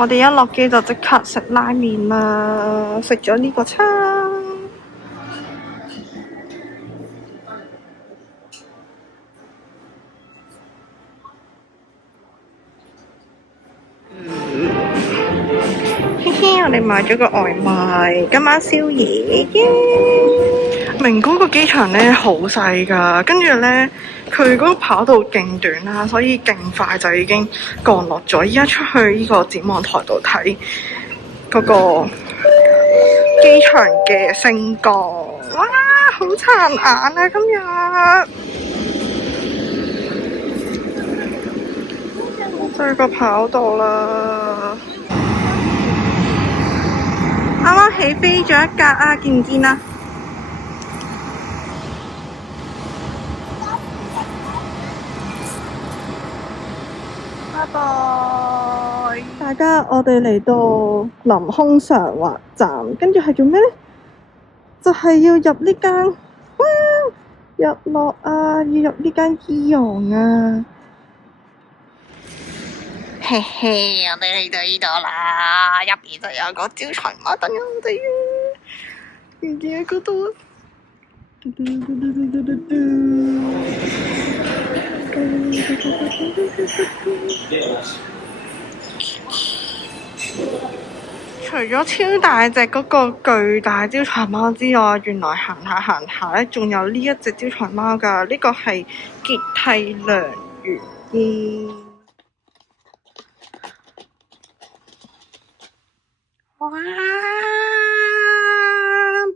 我哋一落機就即刻食拉麵啦，食咗呢個餐。嘻嘻，我哋買咗個外賣，今晚宵夜耶！名古屋個機場咧好細㗎，跟住咧佢嗰個跑道勁短啦，所以勁快就已經降落咗。依家出去呢個展望台度睇嗰個機場嘅升降，哇！好殘眼啊今日，就係個跑道啦。啱啱起飛咗一格啊，見唔見啊？拜拜！大家，我哋嚟到臨空常滑站，跟住係做咩呢？就係要入呢間，哇！日落啊，要入呢間伊洋啊！嘿嘿，我哋嚟到呢度啦，入邊就有個招財貓等緊我哋啊！唔見喺嗰度啊！除咗超大隻嗰個巨大招財貓之外，原來行下咧，仲有呢一隻招財貓㗎。呢個係結蒂良緣嘅。哇！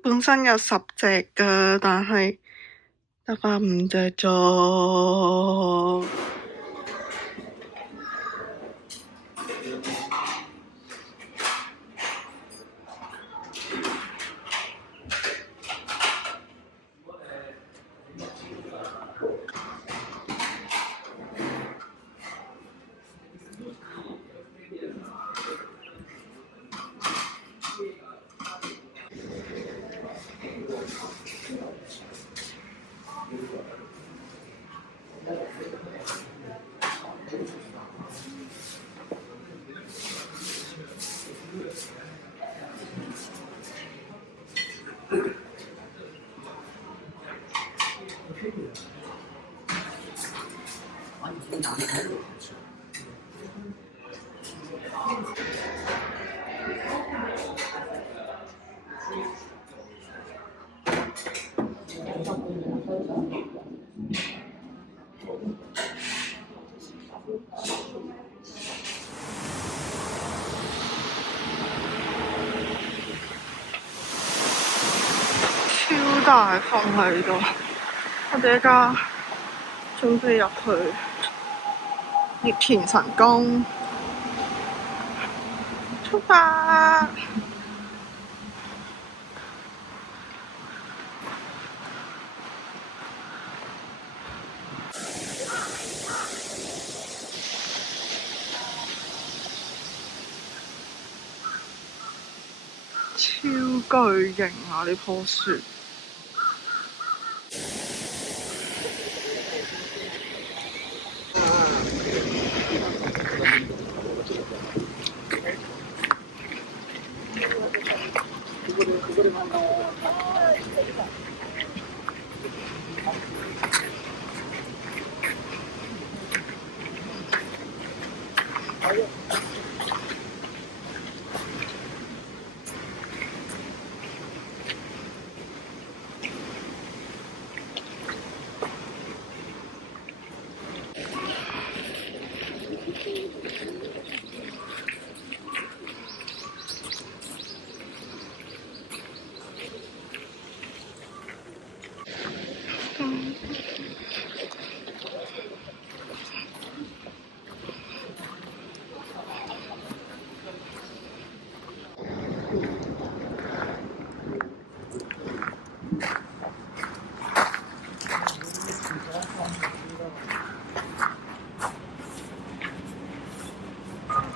本身有10隻㗎，但係得返5隻咗。超大風喺度，我哋而家準備入去葉田神宮出發。超巨型啊！呢棵樹。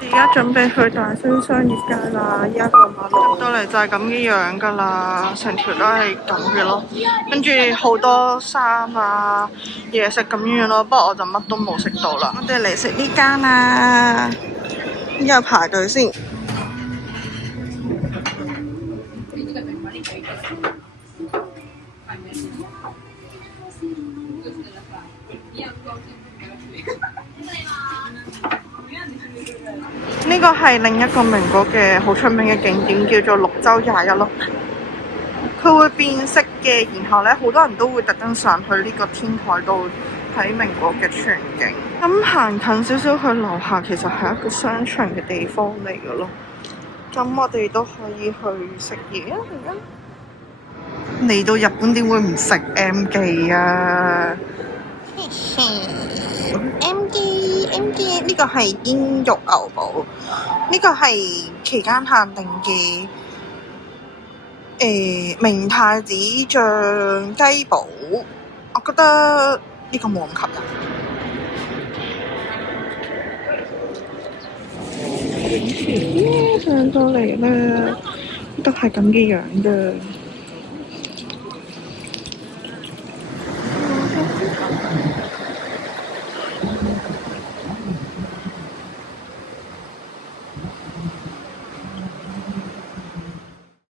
而家準備去大星商業街啦，依家過馬路入到嚟就係咁嘅樣噶啦，成條都係咁嘅咯。跟住好多衫啊、嘢食咁樣咯，不過我就乜都冇食到啦。我哋嚟食呢間啊！而家排隊先。呢個係另一個名果嘅好出名嘅景點，叫做綠洲21咯。佢會變色嘅，然後咧好多人都會特登上去呢個天台度睇名果嘅全景。咁行近少少去樓下，其實係一個商場嘅地方嚟嘅咯。咁我哋都可以去食嘢啊！而家嚟到日本點會唔食 M 記啊？M 記呢個係煙肉牛堡，呢個係期間限定嘅明太子醬雞堡，我覺得呢個冇咁吸引。上到嚟啦，都係咁嘅樣嘅。